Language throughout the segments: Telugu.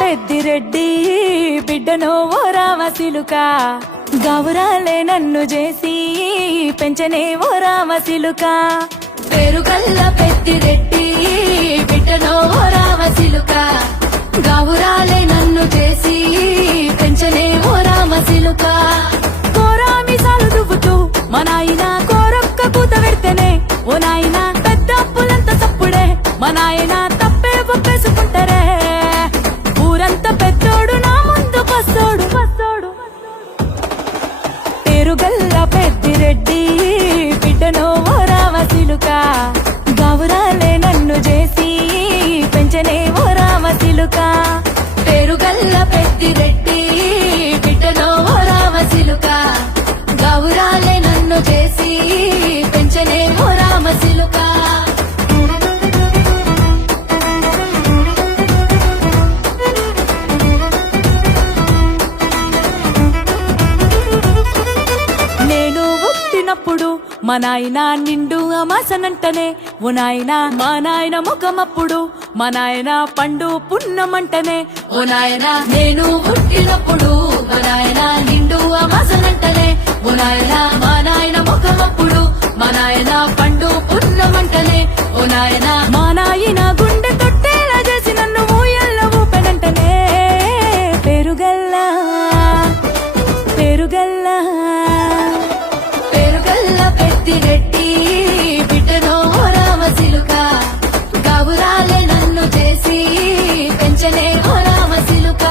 పెద్దిరెడ్డి బిడ్డనో ఓ రామసిలుక గౌరాలే నన్ను చేసి పెంచనే ఓ రామసిలుక పేరుగల్ల పెద్దిరెడ్డి బిడ్డనో ఓ రామసిలుక గౌరాలే నన్ను చేసి పెంచనే ఓ రామసిలుక కోరామిసాలు దువ్వుతూ మా నాయన కోరొక్క కూత పెడితేనే ఓ నాయన పెద్ద అప్పులంత తప్పుడే మా నాయన తప్పే ఒప్పేసుకుంటారే ఊరంతా పెద్దోడు నా ముందు పసోడు పేరుగల్ల పెద్దిరెడ్డి బిడ్డనో ఓ రామసిలుక గౌరాలే నన్ను చేసి పెంచనే ఓ రామసిలుక పేరుగల్ల పెద్దిరెడ్డి బిడ్డనో ఓ రామసిలుక గౌరాలే నన్ను చేసి పెంచనే ఓ రామసిలుక మా నాయన నిండు అమాసనంటనే ఓ నాయన మా నాయన ముఖమప్పుడు మా నాయన పండు పున్నమంటనే ఓ నాయన నేను పుట్టినప్పుడు మా నాయన నిండు అమాసనంటనే ఓ నాయన మా నాయన ముఖమప్పుడు మా నాయన పండు పున్నమంటనే ఓ నాయన మా నాయన గుండె తొట్టేలా చేసి నన్ను ఊయల్ల ఊపెనంటనే పేరుగల్లా పేరుగల్లా పెద్దిరెడ్డి బిడ్డనో ఓ రామసిలుక గౌరాలే నన్ను చేసి పెంచనే ఓ రామసిలుక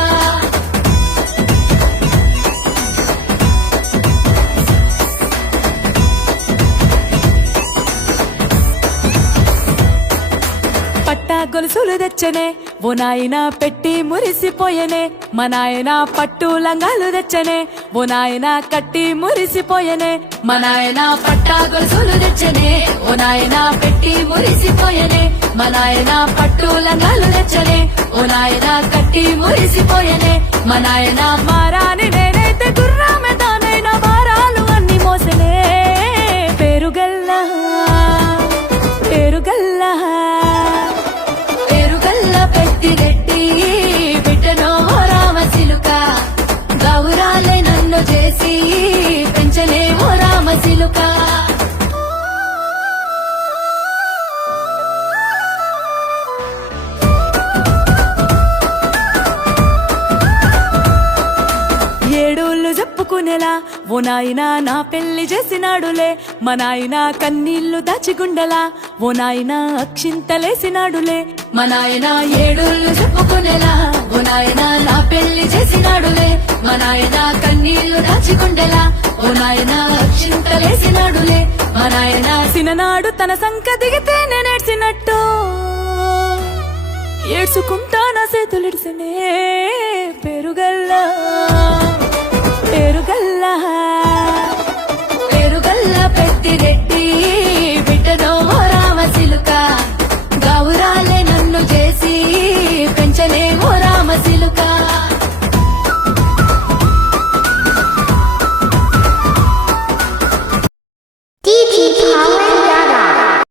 పట్టా గొలుసులు తెచ్చనే ఓ నాయన పెట్టి మురిసిపోయనే మా నాయన పట్టు లంగాలు తెచ్చనే ఓ నాయన కట్టి మురిసిపోయనే మా నాయన పట్టా గొలుసులు తెచ్చనే ఓ నాయన పెట్టి మురిసిపోయనే మా నాయన పట్టు లంగాలు తెచ్చనే ఓ నాయన కట్టి మురిసిపోయనే మా నాయన మారాని నేనైతే గుర్రామె తానైన భారాలు అన్ని మోసనే పేరుగల్లా పేరుగల్లా పేరుగల్ల పెద్దిరెడ్డి బిడ్డనో ఓ రామసిలుక గౌరాలే నన్ను చేసి పెంచలే ఓ రామసిలుక ఏడోళ్ళు చెప్పుకునేలా ఓ నాయన నా పెళ్లి చేసినాడులే మా నాయన కన్నీళ్లు దాచిగుండలా ఓ నాయన అక్షింతలేసినాడులే మా నాయన ఏడోళ్ళు చెప్పుకునేలా ఓ నాయన నా పెళ్లి చేసినాడులే మా నాయన కన్నీళ్లు దాచిగుండలా ఓ నాయన అక్షింతలేసినాడులే మా నాయన సిననాడు తన సంక దిగితే నేనేడ్చినట్టు ఏడ్చుకుంటా నా చేతులిడిసినే పేరుగల్లా పేరుగల్లా పేరుగల్ల పెద్దిరెడ్డి బిడ్డనో ఓ రామసిలుక గౌరాలే నన్ను చేసి పెంచలే ఓ రామసిలుక DP Power